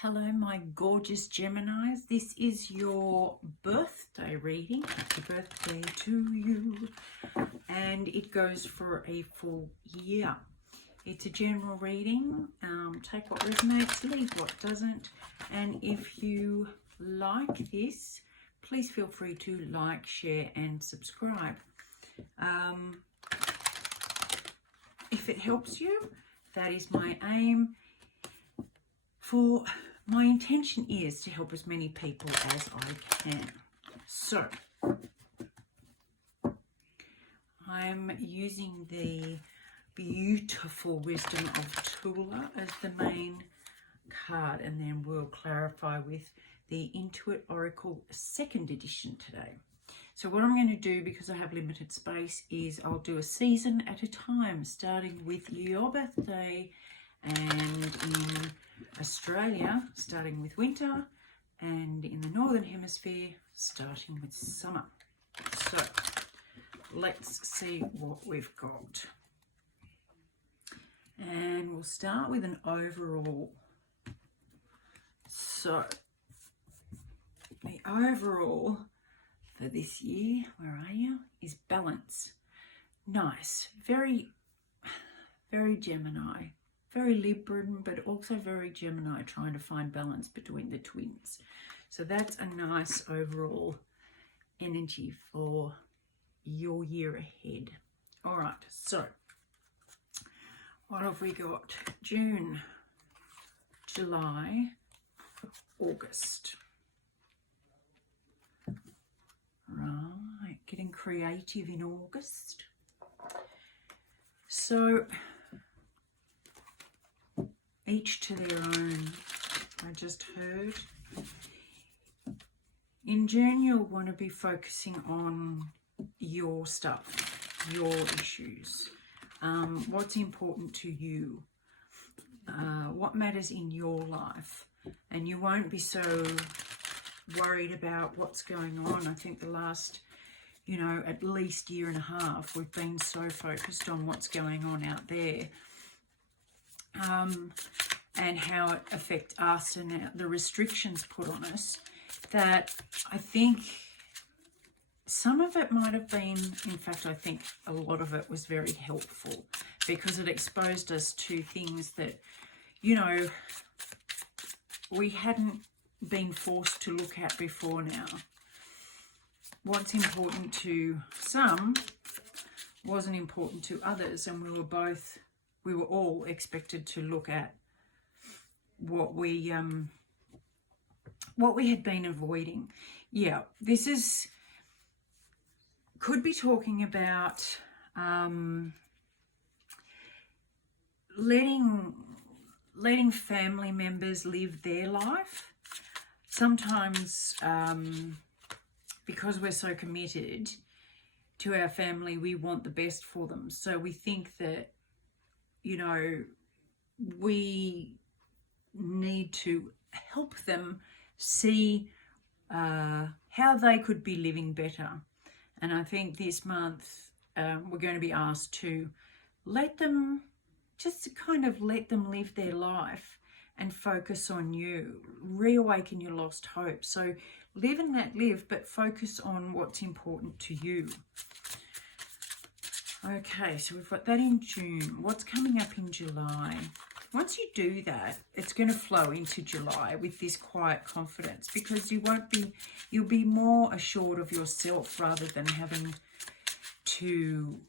Hello, my gorgeous Geminis. This is your birthday reading. Happy birthday to you. And it goes for a full year. It's a general reading. Take what resonates, leave what doesn't. And if you like this, please feel free to like, share, and subscribe. If it helps you, that is my aim. For my intention is to help as many people as I can. So, I'm using the beautiful Wisdom of Tula as the main card, and then we'll clarify with the Intuit Oracle 2nd edition today. So what I'm going to do, because I have limited space, is I'll do a season at a time, starting with your birthday, and in Australia, starting with winter, and in the Northern Hemisphere, starting with summer. So, let's see what we've got. And we'll start with an overall. So, the overall for this year, where are you, is balance. Nice. Very, very Gemini. Very Libran, but also very Gemini, trying to find balance between the twins. So that's a nice overall energy for your year ahead. All right, so what have we got? June, July, August. Right, getting creative in August. So each to their own, I just heard. In June, you'll want to be focusing on your stuff, your issues, what's important to you, what matters in your life. And you won't be so worried about what's going on. I think the last, at least year and a half, we've been so focused on what's going on out there. And how it affects us and the restrictions put on us, that I think some of it might have been, in fact, I think a lot of it was very helpful, because it exposed us to things that, we hadn't been forced to look at before now. What's important to some wasn't important to others, and we were all expected to look at what we had been avoiding. Yeah, this could be talking about letting family members live their life. Sometimes because we're so committed to our family, we want the best for them. So we think that, we need to help them see how they could be living better. And I think this month we're going to be asked to let them live their life and focus on you, reawaken your lost hope. So live and let live, but focus on what's important to you. Okay, so we've got that in June. What's coming up in July? Once you do that, it's going to flow into July with this quiet confidence, because you'll be more assured of yourself rather than having to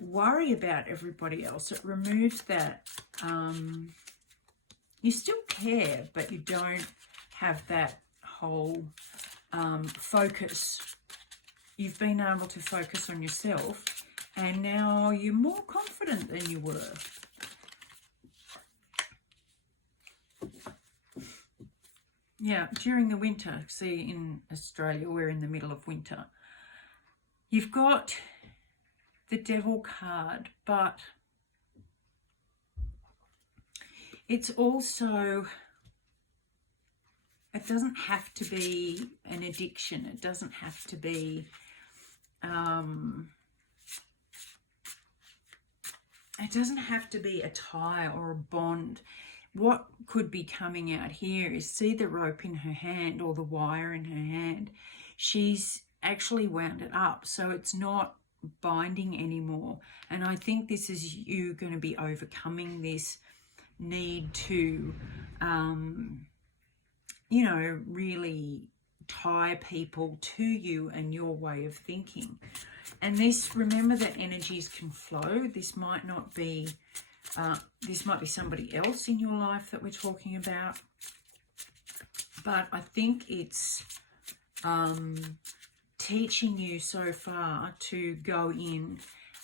worry about everybody else. It removes that, you still care, but you don't have that whole focus. You've been able to focus on yourself, and now you're more confident than you were. Yeah, during the winter, see, in Australia, we're in the middle of winter. You've got the Devil card, but it's also, it doesn't have to be an addiction. It doesn't have to be, it doesn't have to be a tie or a bond. what could be coming out here is, see the rope in her hand or the wire in her hand. She's actually wound it up, so it's not binding anymore. And I think this is you going to be overcoming this need to, you know, really tie people to you and your way of thinking. And this, remember that energies can flow. This might not be, this might be somebody else in your life that we're talking about. But I think it's teaching you so far to go in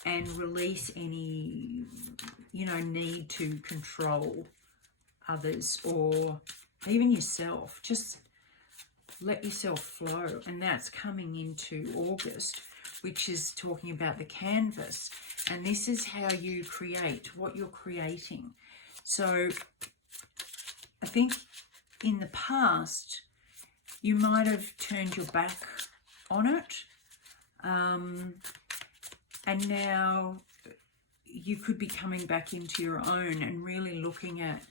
and release any, you know, need to control others or even yourself. Just let yourself flow. And that's coming into August, which is talking about the canvas. And this is how you create, what you're creating. So I think in the past, you might have turned your back on it. And now you could be coming back into your own and really looking at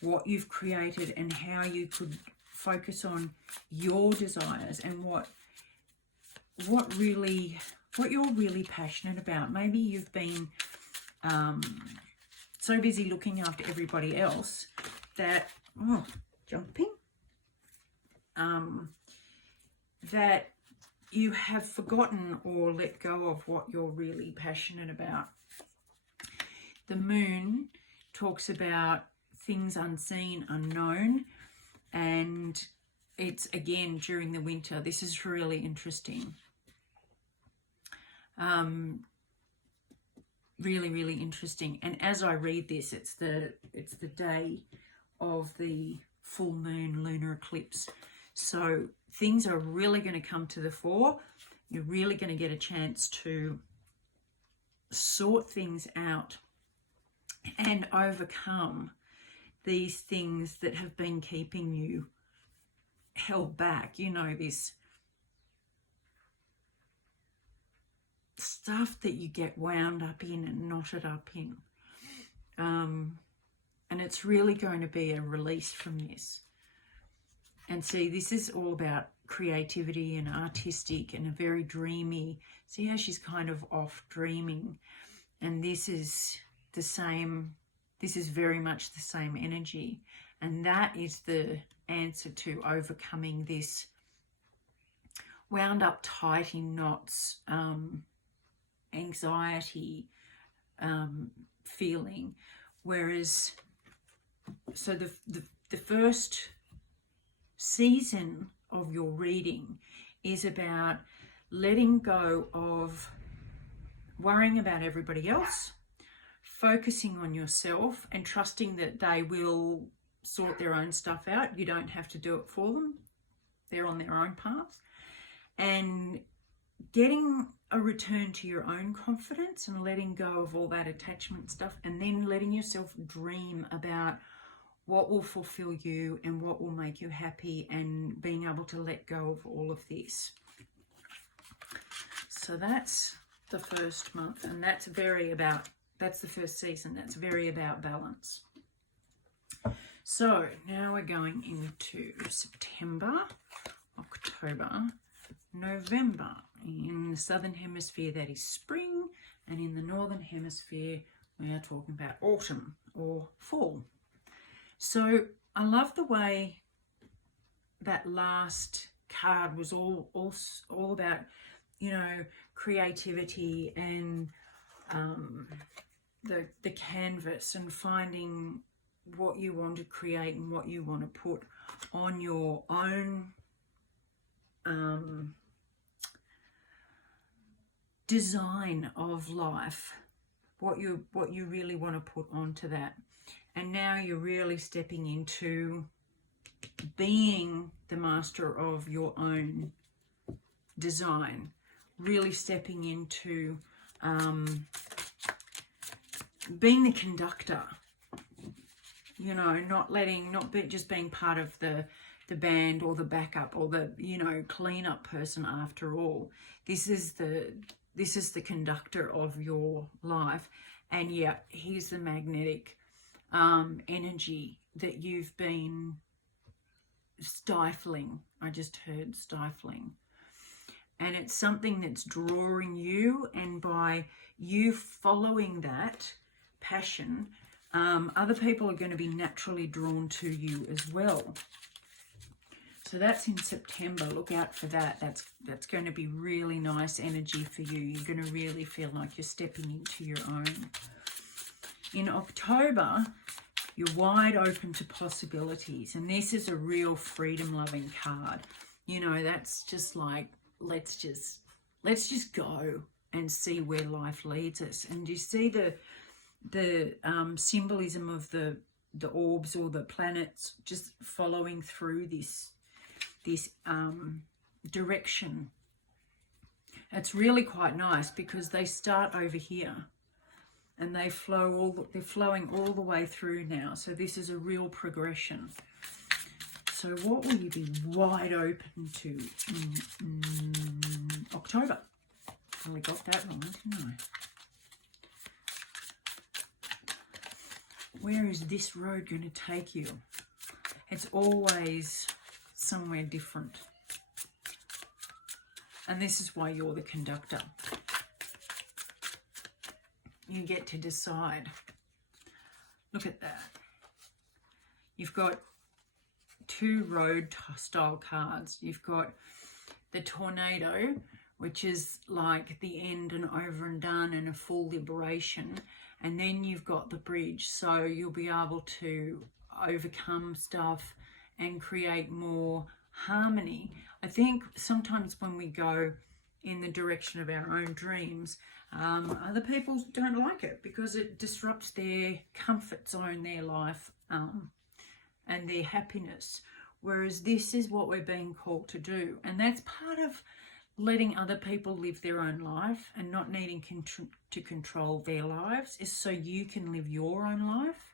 what you've created and how you could focus on your desires and what you're really passionate about. Maybe you've been so busy looking after everybody else that that you have forgotten or let go of what you're really passionate about. The moon talks about things unseen, unknown, and it's again during the winter. This is really interesting. Really interesting. And as I read this, it's the day of the full moon lunar eclipse. So things are really going to come to the fore. You're really going to get a chance to sort things out and overcome these things that have been keeping you held back. You know, this stuff that you get wound up in and knotted up in. And it's really going to be a release from this. And see, this is all about creativity and artistic and a very dreamy. See how she's kind of off dreaming. And this is the same, this is very much the same energy. And that is the answer to overcoming this wound up tight in knots, anxiety feeling. Whereas, so the first season of your reading is about letting go of worrying about everybody else, focusing on yourself and trusting that they will sort their own stuff out. You don't have to do it for them. They're on their own path. And getting a return to your own confidence and letting go of all that attachment stuff, and then letting yourself dream about what will fulfill you and what will make you happy, and being able to let go of all of this. So that's the first month, and that's the first season. That's very about balance. So now we're going into September, October, November. In the southern hemisphere, that is spring, and in the northern hemisphere, we are talking about autumn or fall. So I love the way that last card was all about, you know, creativity and the canvas and finding what you want to create and what you want to put on your own design of life, what you really want to put onto that. And now you're really stepping into being the master of your own design, really stepping into being the conductor, you know, not just being part of the band or the backup or the, you know, cleanup person. After all, this is the conductor of your life. And yeah, here's the magnetic energy that you've been stifling. I just heard stifling. And it's something that's drawing you, and by you following that passion, other people are going to be naturally drawn to you as well. So that's in September. Look out for that. That's going to be really nice energy for you. You're going to really feel like you're stepping into your own. In October, you're wide open to possibilities. And this is a real freedom-loving card. You know, that's just like, let's just go and see where life leads us. And you see the symbolism of the orbs or the planets just following through this direction. It's really quite nice because they start over here and they're flowing all the way through now. So this is a real progression. So what will you be wide open to in October? I got that wrong, didn't I? Where is this road going to take you? It's always somewhere different. And this is why you're the conductor. You get to decide. Look at that. You've got 2 road style cards. You've got the tornado, which is like the end and over and done and a full liberation. And then you've got the bridge. So you'll be able to overcome stuff and create more harmony. I think sometimes when we go in the direction of our own dreams, other people don't like it because it disrupts their comfort zone, their life, and their happiness. Whereas this is what we're being called to do. And that's part of letting other people live their own life and not needing to control their lives, is so you can live your own life.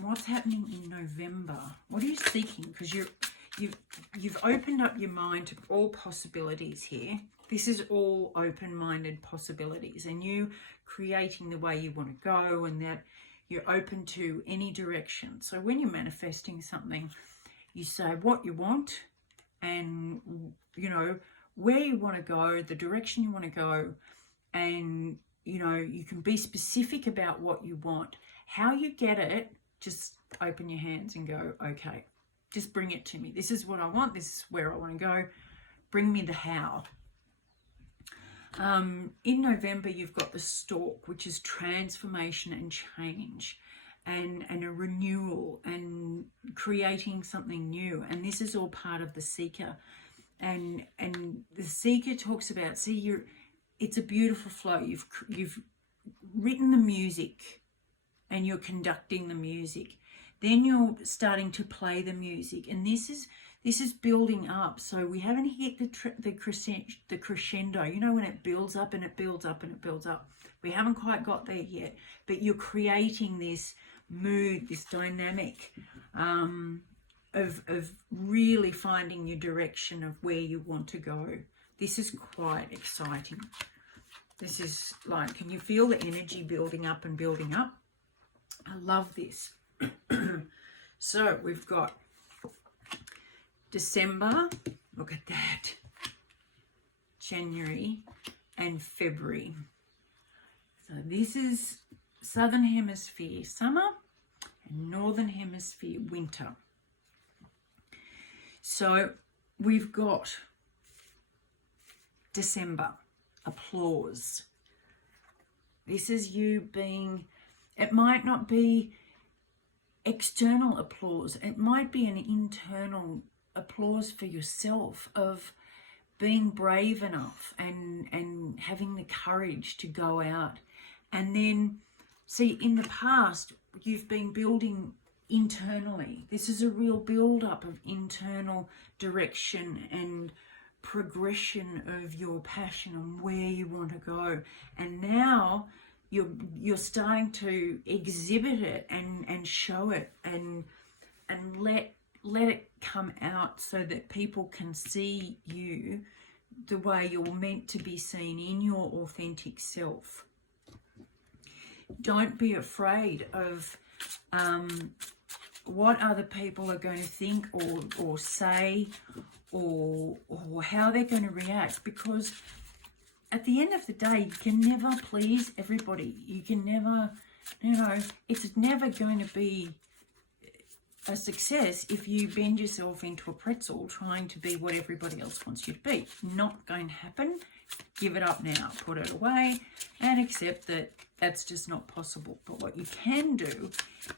What's happening in November? What are you seeking? Because you've opened up your mind to all possibilities here. This is all open-minded possibilities, and you creating the way you want to go, and that you're open to any direction. So when you're manifesting something, you say what you want, and you know where you want to go, the direction you want to go, and you know you can be specific about what you want. How you get it, just open your hands and go, okay, just bring it to me. This is what I want. This is where I want to go. Bring me the how. In November, you've got the Stork, which is transformation and change, and a renewal and creating something new. And this is all part of the Seeker. And the Seeker talks about, see, it's a beautiful flow. You've written the music and you're conducting the music. Then you're starting to play the music, and this is building up. So we haven't hit the crescendo. You know, when it builds up and it builds up and it builds up. We haven't quite got there yet, but you're creating this mood, this dynamic of really finding your direction of where you want to go. This is quite exciting. This is like, can you feel the energy building up and building up? I love this. So we've got December, look at that, January and February. So this is Southern Hemisphere summer and Northern Hemisphere winter. So we've got December, applause. This is you being, it might not be external applause, it might be an internal applause for yourself of being brave enough and having the courage to go out. And then see, in the past you've been building internally. This is a real build up of internal direction and progression of your passion and where you want to go. And now you're starting to exhibit it and show it and let it come out so that people can see you the way you're meant to be seen, in your authentic self. Don't be afraid of what other people are going to think or say, or how they're going to react, because at the end of the day, you can never please everybody. You can never, it's never going to be a success if you bend yourself into a pretzel trying to be what everybody else wants you to be. Not going to happen. Give it up now. Put it away and accept that that's just not possible. But what you can do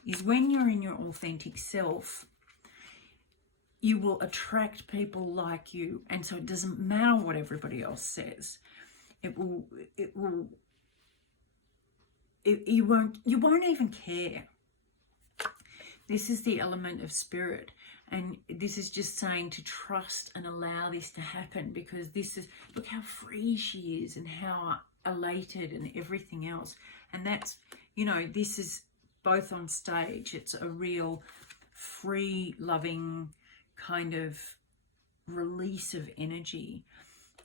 is, when you're in your authentic self, you will attract people like you. And so it doesn't matter what everybody else says. You won't even care. This is the element of spirit. And this is just saying to trust and allow this to happen, because this is, look how free she is and how elated and everything else. And that's, this is both on stage. It's a real free, loving kind of release of energy.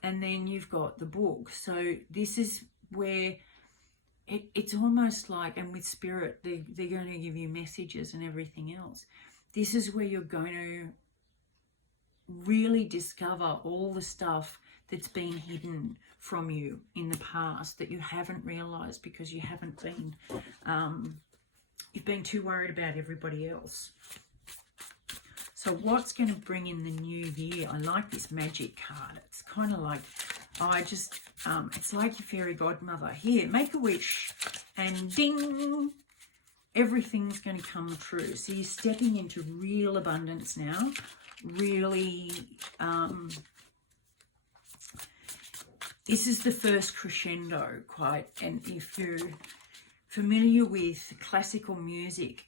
And then you've got the book. So this is where it's almost like, and with spirit, they're going to give you messages and everything else. This is where you're going to really discover all the stuff that's been hidden from you in the past that you haven't realized because you haven't been, you've been too worried about everybody else. So what's going to bring in the new year? I like this magic card. It's kind of like, it's like your fairy godmother. Here, make a wish and ding, everything's going to come true. So you're stepping into real abundance now. Really, this is the first crescendo, quite. And if you're familiar with classical music,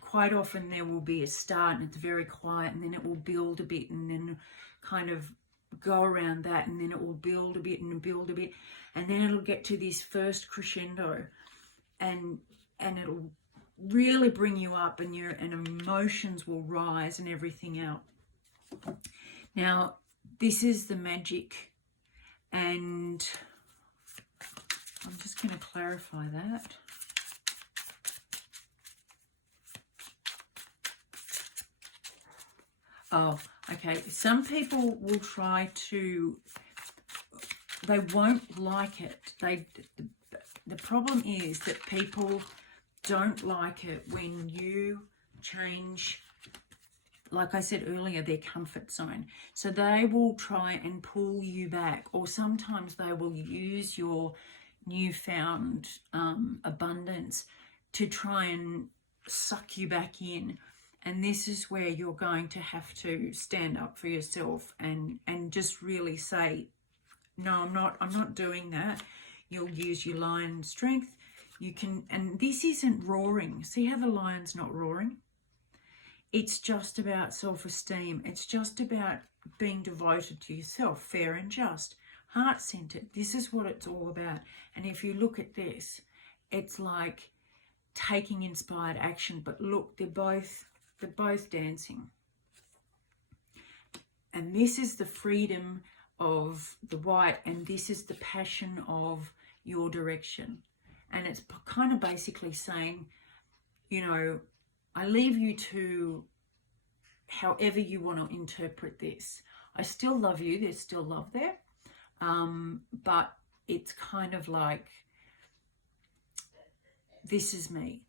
quite often there will be a start and it's very quiet, and then it will build a bit, and then kind of go around that, and then it will build a bit and build a bit, and then it'll get to this first crescendo, and it'll really bring you up, and emotions will rise and everything else. Now, this is the magic, and I'm just going to clarify that. Oh, okay. Some people will try to, they won't like it. The problem is that people don't like it when you change, like I said earlier, their comfort zone. So they will try and pull you back, or sometimes they will use your newfound abundance to try and suck you back in. And this is where you're going to have to stand up for yourself and just really say, no, I'm not doing that. You'll use your lion strength. You can, and this isn't roaring. See how the lion's not roaring? It's just about self-esteem. It's just about being devoted to yourself, fair and just, heart-centered. This is what it's all about. And if you look at this, it's like taking inspired action. But look, they're both dancing. And this is the freedom of the white, and this is the passion of your direction. And it's kind of basically saying, I leave you to however you want to interpret this. I still love you. There's still love there. But it's kind of like, this is me.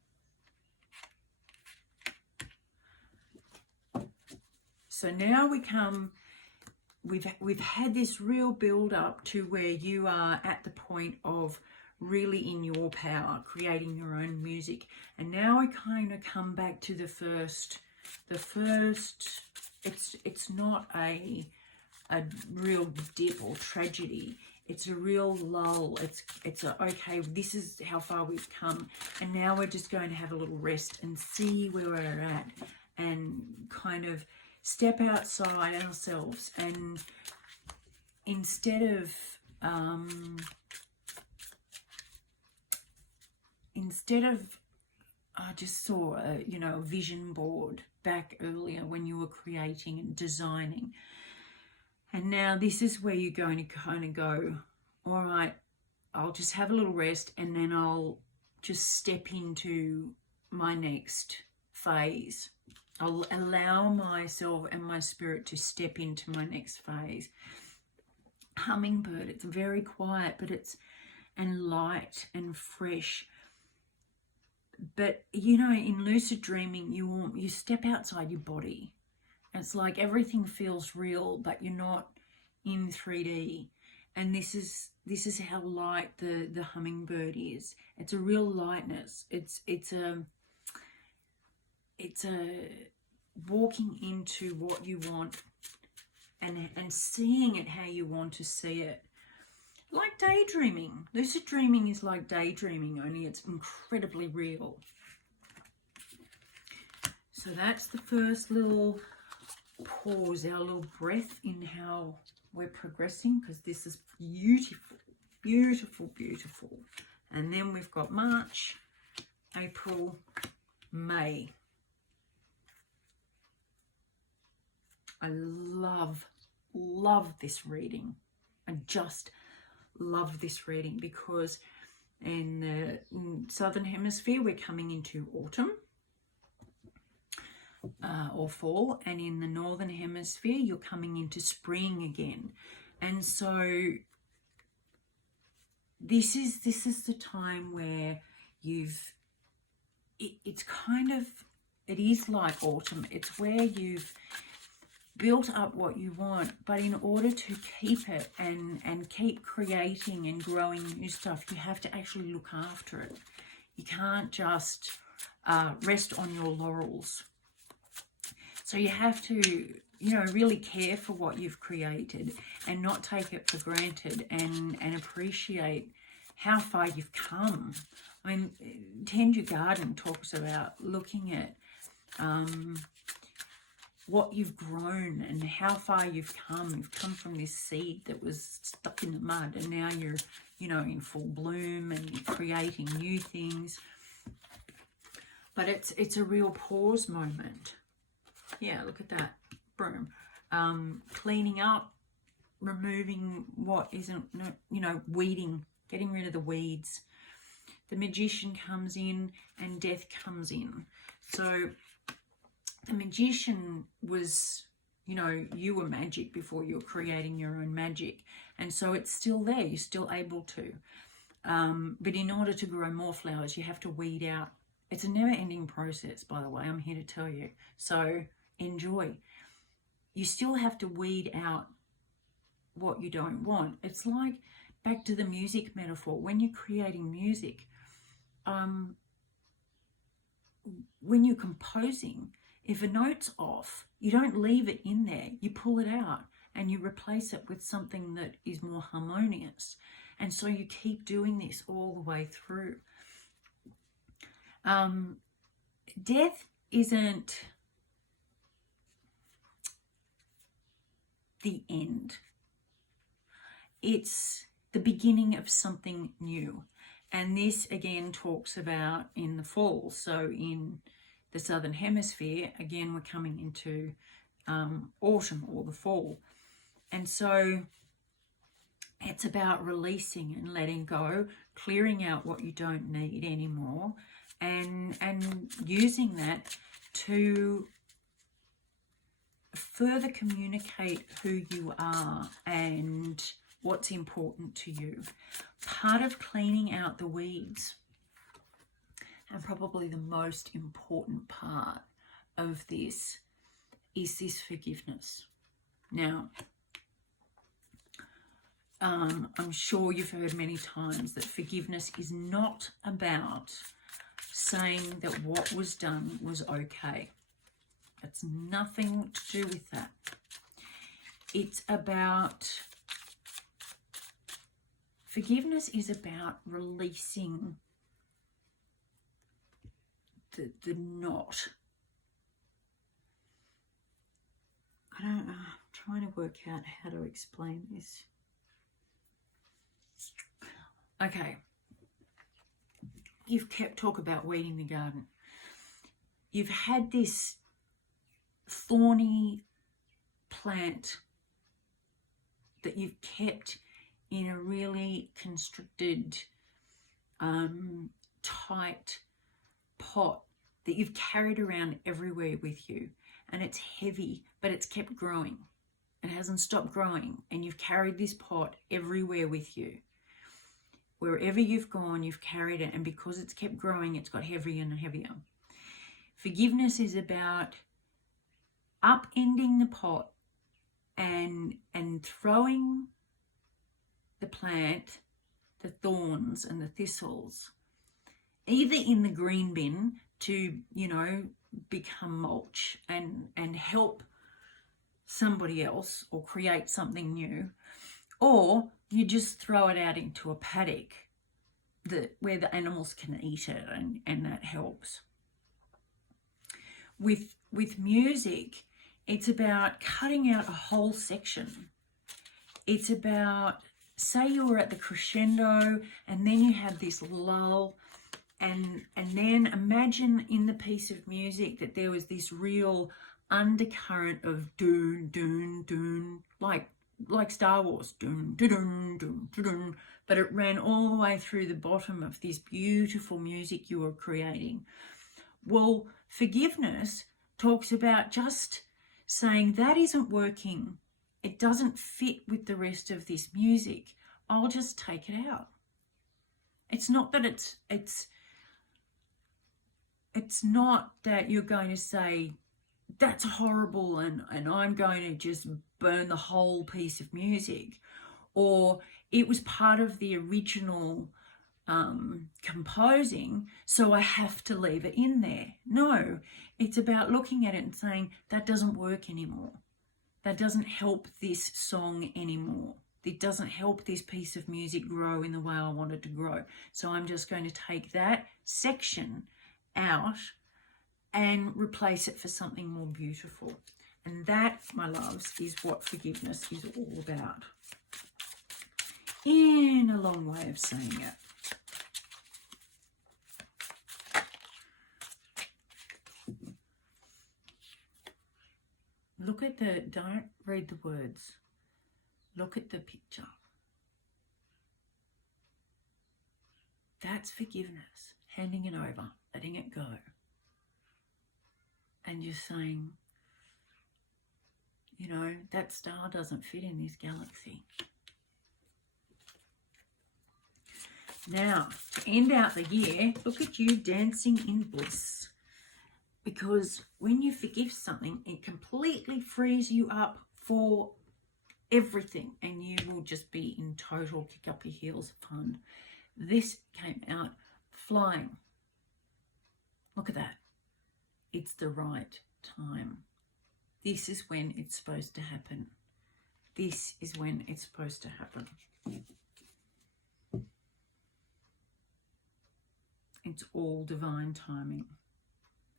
So now we've had this real build up to where you are at the point of really in your power, creating your own music. And now I kind of come back to the first, it's not a real dip or tragedy. It's a real lull. It's okay, this is how far we've come. And now we're just going to have a little rest and see where we're at, and kind of step outside ourselves. And instead of I just saw a vision board back earlier when you were creating and designing, and now this is where you're going to kind of go, all right, I'll just have a little rest, and then I'll just step into my next phase. I'll allow myself and my spirit to step into my next phase. Hummingbird, it's very quiet, but it's and light and fresh. But you know, in lucid dreaming, you step outside your body. It's like everything feels real, but you're not in 3D. And this is how light the hummingbird is. It's a real lightness. It's a walking into what you want and seeing it how you want to see it. Like daydreaming. Lucid dreaming is like daydreaming, only it's incredibly real. So that's the first little pause, our little breath in how we're progressing, because this is beautiful, beautiful, beautiful. And then we've got March, April, May. I love this reading. I just love this reading because in the Southern Hemisphere, we're coming into autumn or fall, and in the Northern Hemisphere, you're coming into spring again. And so this is the time where it's kind of, it is like autumn. It's where you've built up what you want, but in order to keep it and keep creating and growing new stuff, you have to actually look after it. You can't just rest on your laurels. So you have to, you know, really care for what you've created and not take it for granted, and appreciate how far you've come. I mean, Tend Your Garden talks about looking at what you've grown and how far you've come. You've come from this seed that was stuck in the mud, and now you're, you know, in full bloom and you're creating new things. But it's a real pause moment. Yeah, look at that. Boom. Cleaning up, removing what isn't, you know, weeding, getting rid of the weeds. The Magician comes in and Death comes in. So the Magician was, you know, you were magic before you were creating your own magic. And so it's still there. You're still able to. But in order to grow more flowers, you have to weed out. It's a never-ending process, by the way. I'm here to tell you. So enjoy. You still have to weed out what you don't want. It's like, back to the music metaphor, when you're creating music, when you're composing, if a note's off, you don't leave it in there. You pull it out and you replace it with something that is more harmonious. And so you keep doing this all the way through. Death isn't the end. It's the beginning of something new. And this again talks about in the fall. So in the Southern Hemisphere, again, we're coming into autumn or the fall. And so it's about releasing and letting go, clearing out what you don't need anymore, and using that to further communicate who you are and what's important to you. Part of cleaning out the weeds, and probably the most important part of this, is this forgiveness. Now, I'm sure you've heard many times that forgiveness is not about saying that what was done was okay. It's nothing to do with that. It's about, forgiveness is about releasing the knot. I don't know, I'm trying to work out how to explain this. Okay. You've kept talk about weeding the garden. You've had this thorny plant that you've kept in a really constricted, tight pot that you've carried around everywhere with you, and it's heavy, but it's kept growing. It hasn't stopped growing, and you've carried this pot everywhere with you. Wherever you've gone, you've carried it, and because it's kept growing, it's got heavier and heavier. Forgiveness is about upending the pot and throwing the plant, the thorns and the thistles, either in the green bin to, become mulch and help somebody else or create something new, or you just throw it out into a paddock where the animals can eat it, and that helps. With music, it's about cutting out a whole section. It's about, say you were at the crescendo and then you have this lull, and then imagine in the piece of music that there was this real undercurrent of doon, doon, doon, like Star Wars, doon, doon, doon, doon, but it ran all the way through the bottom of this beautiful music you were creating. Well, forgiveness talks about just saying that isn't working. It doesn't fit with the rest of this music. I'll just take it out. It's not that it's not that you're going to say that's horrible and I'm going to just burn the whole piece of music, or it was part of the original composing, so I have to leave it in there. No, it's about looking at it and saying that doesn't work anymore. That doesn't help this song anymore. It doesn't help this piece of music grow in the way I want it to grow. So I'm just going to take that section out and replace it for something more beautiful. And that, my loves, is what forgiveness is all about. In a long way of saying it. Look at don't read the words. Look at the picture. That's forgiveness. Handing it over, letting it go. And just saying, that star doesn't fit in this galaxy. Now, to end out the year, look at you dancing in bliss. Because when you forgive something, it completely frees you up for everything, and you will just be in total kick up your heels fun. This came out flying. Look at that. It's the right time. This is when it's supposed to happen. This is when it's supposed to happen. It's all divine timing.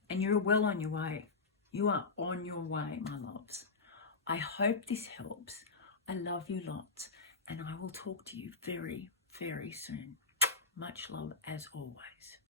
And you're well on your way. You are on your way, my loves. I hope this helps. I love you lots. And I will talk to you very, very soon. Much love as always.